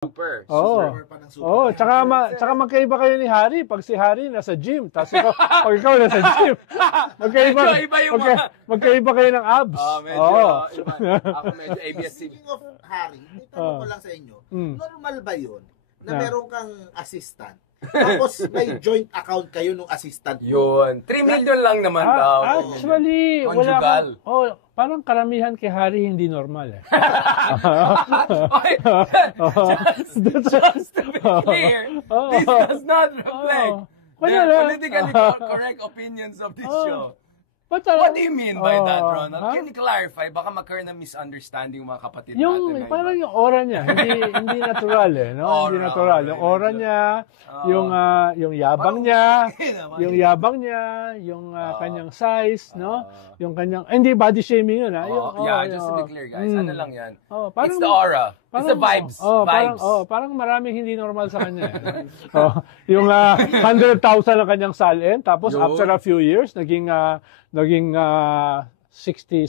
Super. Oo. Super pa ng super. Oo, tsaka magkaiba kayo ni Harry. Pag si Harry nasa gym, tapos pag ikaw nasa gym, magkaiba kayo ng abs. Medyo iba. Ako medyo ABS-CBN. Speaking of Harry, may tanong ko lang sa inyo, normal ba yun na meron kang assistant? Tapos may joint account kayo nung assistant mo? Yun. 3 million lang naman daw. Actually, Conjugal. parang karamihan kay Harry hindi normal eh. Okay. Just to be clear, this does not reflect the politically correct opinions of this show. What do you mean by that, Ronald? Can you clarify? Baka magkaroon ng misunderstanding mga kapatid natin. Parang yung aura niya, hindi natural eh, no? Hindi natural. Yung aura niya, yung yabang niya, yung kanyang size, no? Yung kanyang, hindi body shaming yun, ha? Just to be clear, guys. Ano lang yan? It's the aura. It's the vibes. Parang maraming hindi normal sa kanya. Yung 100,000 ang kanyang salin, tapos after a few years, naging 67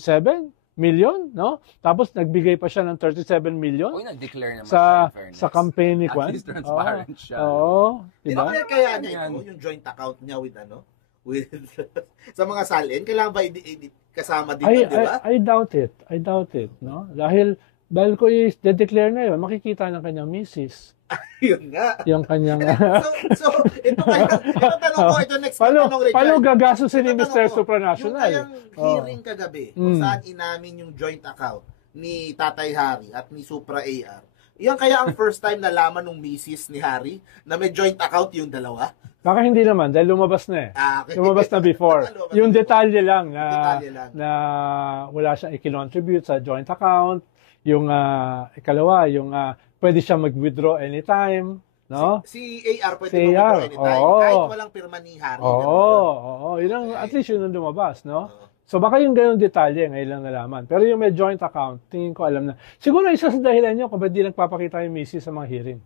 million, no? Tapos nagbigay pa siya ng 37 million. Nag-declare naman sa campaign ni Kwan. At least transparent siya. Diba? Kaya niya yung joint account niya with sa mga salin, kailangan ba kasama dito, di ba? I doubt it, no? Dahil ko i-declare na yun, makikita ng kanyang misis. Yun nga. Yung kanyang... so, ito tanong ko, ito next tanong, Richard. Paano gagastusin ni Mr. Supranational? Yung kayang hearing kagabi, kung saan inamin yung joint account ni Tatay Harry at ni Supra AR, yan kaya ang first time nalaman ng misis ni Harry na may joint account yung dalawa? Baka hindi naman, dahil lumabas na eh. Okay. Lumabas na before. Yung detalye lang na wala siyang i-contribute sa joint account. Yung ikalawa, yung pwede siya mag-withdraw anytime, no? Si AR pwede mag-withdraw anytime, kahit walang pirma ni Harry. At least yun ang lumabas, no? So baka yung ganyung detalye, ngayon lang nalaman. Pero yung may joint account, tingin ko alam na. Siguro isa sa dahilan nyo kung ba't di nagpapakita yung misis sa mga hearing.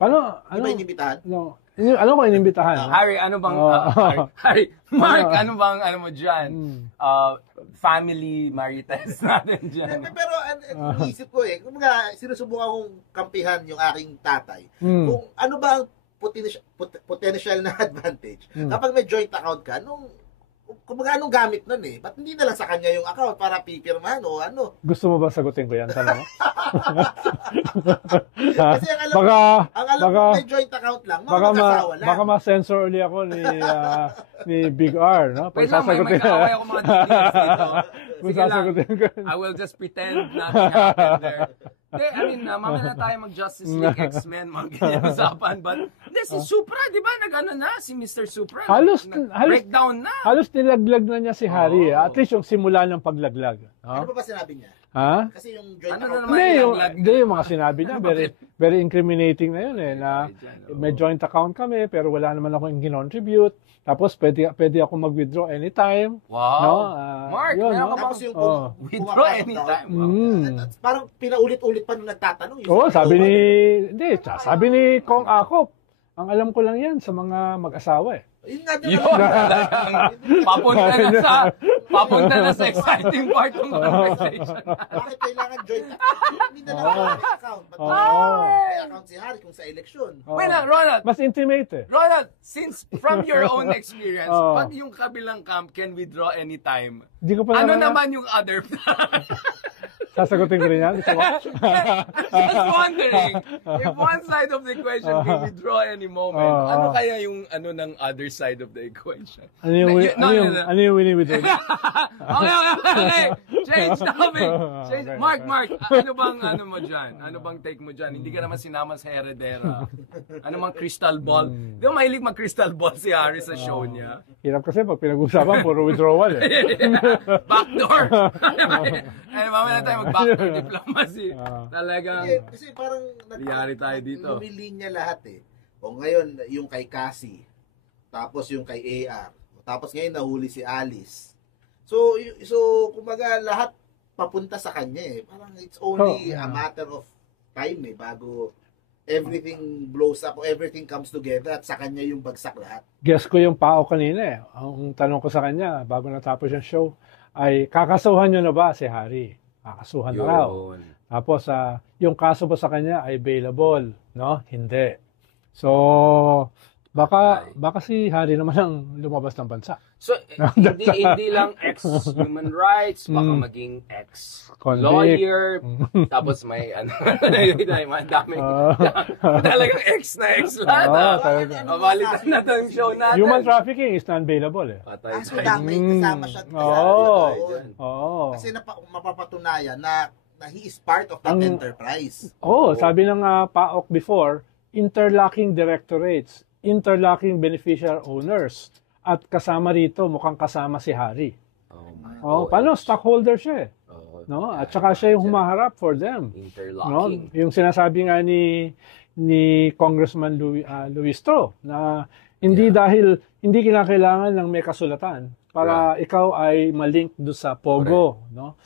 Paano? Di ba inibitahan? No. Ano ko inimbitahan? Harry, ano bang... Mark, ano bang mo dyan? Family marites natin dyan. Pero iisip ko kumbaga sinusubukan kong kampihan yung aking tatay. Kung ano ba ang potential na advantage kapag may joint account ka, kumbaga anong gamit nun eh? Ba't hindi na lang sa kanya yung account para pipirmahan o ano? Gusto mo ba sagutin ko yan? Tanong? Kasi ang alam ko may joint account lang, magkasawa lang. Baka ma-censor uli ako ni Big R, no? Wait lang, may kaaway ako mga details dito. Sige lang, I will just pretend nothing happened there. Mamaya na tayo mag-Justice League, X-Men, mga ganyan usapan. But, si Supra, di ba? Nag-ano na, si Mr. Supra. Breakdown na. Halos nilaglag na niya si Harry. At least yung simula ng paglaglag. Ano ba sinabi niya? Ha? Kasi yung joint account. Hindi, yung mga sinabi niya, very incriminating na yun eh. Na may joint account kami, pero wala naman ako yung kinontribute. Tapos, pwede ako mag-withdraw anytime. Wow. No? Mark, tapos yung withdraw anytime. Parang pinaulit-ulit pa nung nagtatanong. Sabi ni Kong Akop, ang alam ko lang yan sa mga mag-asawa eh. Papunta na sa exciting part ng conversation. Bakit kailangan joint account? Hindi na lang account. May account si Harry kung sa eleksyon. Wait lang, Ronald. Mas intimate eh. Ronald, since from your own experience, pag yung kabilang camp can withdraw anytime, ano naman yung other? Sasagutin ko rin yan. Just wondering, if one side of the equation can withdraw any moment, ano kaya yung ng other side of the equation? Ano yung wini-withdraw? Okay. Change topic. Mark, ano bang mo dyan? Ano bang take mo dyan? Hindi ka naman sinama sa Heredera. Ano bang crystal ball? Di ba mahilig mag-crystal ball si Harry sa show niya? Hirap kasi pag pinag-usapan, puro withdrawal eh. Backdoor. Mamaya na tayo mag-backdoor diplomacy. Talagang kasi parang nangyari tayo dito. Lumilinya lahat eh. O ngayon, yung kay Cassie, tapos yung kay AR, tapos ngayon nahuli si Alice. So kumbaga lahat papunta sa kanya eh. Parang it's only a matter of time eh bago everything blows up, everything comes together at sa kanya yung bagsak lahat. Guess ko yung pao kanina eh. Ang tanong ko sa kanya bago natapos yung show ay kakasuhan nyo na ba si Harry? Kakasuhan na raw. Tapos, yung kaso po sa kanya ay bailable, no? Hindi. So, baka si Harry naman ang lumabas ng bansa. So, hindi lang ex-human rights, baka maging ex-lawyer, tapos may dami. Talagang ex na ex lahat. Mabalitan na itong show natin. Human trafficking is non-bailable eh. So, damay kasama siya. Oo. Kasi mapapatunayan na he is part of that enterprise. Sabi ng PAOK before, interlocking directorates, interlocking beneficial owners, at kasama rito, mukhang kasama si Harry. Paano? Stockholder siya eh. No? At saka siya yung humaharap for them. Interlocking. No? Yung sinasabi nga ni Congressman Luis Tro na hindi kinakailangan ng may kasulatan para ikaw ay malink doon sa Pogo. No?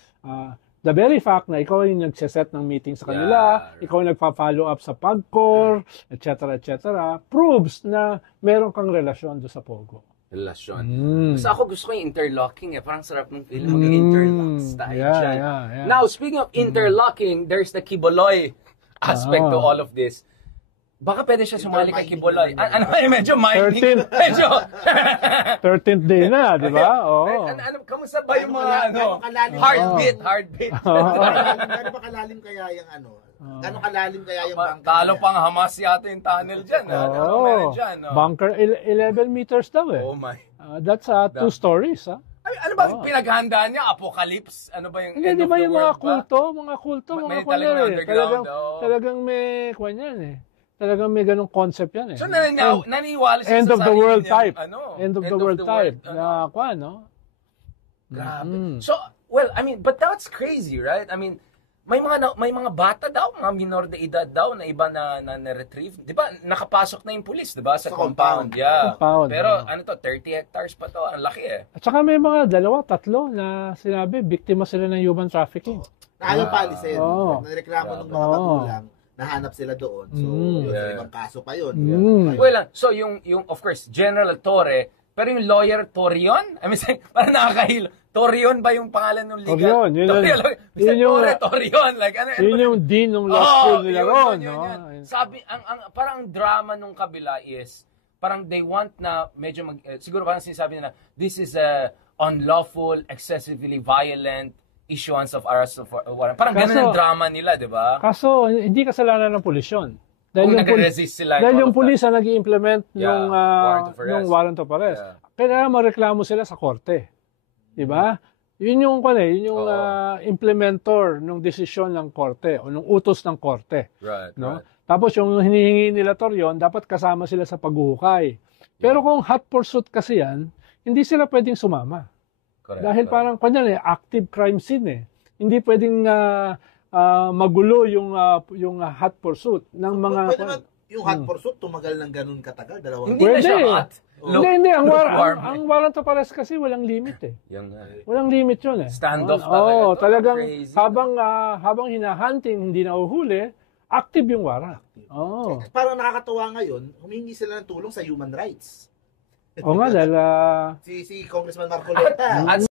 The very fact na ikaw yung nagsiset ng meeting sa kanila, ikaw yung nagpa-follow up sa PAGCOR, etc., proves na meron kang relasyon doon sa Pogo. Relasyon. Basta ako gusto ko yung interlocking eh. Parang sarap ng feeling mag-interlocks tayo dyan. Now, speaking of interlocking, there's the Kiboloy aspect to all of this. Baka pwede siya sumali kay Kiboloy. Medyo minding. 13th day na, di ba? Kamusta ba yung mga heartbeat? Gano'n ba kalalim kaya yung Gano'ng kalalim kaya yung bunker? Talo pang Hamas yata yung tunnel dyan. Bunker 11 meters daw eh. Oh my. That's 2 stories. Ano ba pinaghandaan niya? Apocalypse? Ano ba yung end of the world ba? Hindi ba yung mga kulto? May talagang underground. Talagang may kwan eh. Talagang may ganong concept yan eh. So naniniwala siya end sa of the world niya, type. End of the world type. Na kwan, no? Grabe. So, well, I mean, but that's crazy, right? I mean, may mga bata daw, mga minor de edad daw na iba na retrieve. 'Di ba? Nakapasok na yung pulis, 'di ba, sa compound. Yeah. Pero 30 hectares pa to, ang laki eh. At saka may mga 2-3 na sinabi biktima sila ng human trafficking. Ayaw palisin. Nareklamo ng mga magulang, nahanap sila doon. So, ibang kaso pa 'yun. Well, so yung of course, General Torre, pero yung lawyer Torion, I mean, parang nakakahilo. Torion ba yung pangalan ng legal? Torion. Yun Torion. Like, yun yung dean ng law school nila ron. Sabi, parang drama nung kabila is, parang they want na medyo siguro parang sinasabi nila, this is a unlawful, excessively violent issuance of arrest of warrant. Parang ganun ang drama nila, di ba? Kaso, hindi kasalanan ng pulis yun. Dahil yung pulis ang nag-i-implement ng warrant of arrest. Kaya mareklamo sila sa korte. Diba? Yun yung implementor ng desisyon ng korte o ng utos ng korte. Right, no? Tapos yung hinihingi nila Torion, dapat kasama sila sa paghuhukay. Pero kung hot pursuit kasi yan, hindi sila pwedeng sumama. Dahil parang active crime scene eh. Hindi pwedeng magulo yung hot pursuit ng mga... Yung hot pursuit, tumagal ng ganun katagal? Hindi na siya hot. Hindi. Ang warrant of arrest kasi walang limit eh. Walang limit yun eh. Standoff talaga. Talagang habang hinahunting, hindi nahuhuli, active yung warrant. Parang nakakatuwa ngayon, humingi sila ng tulong sa human rights. Oo nga, dahil... si Congressman Marcoleta.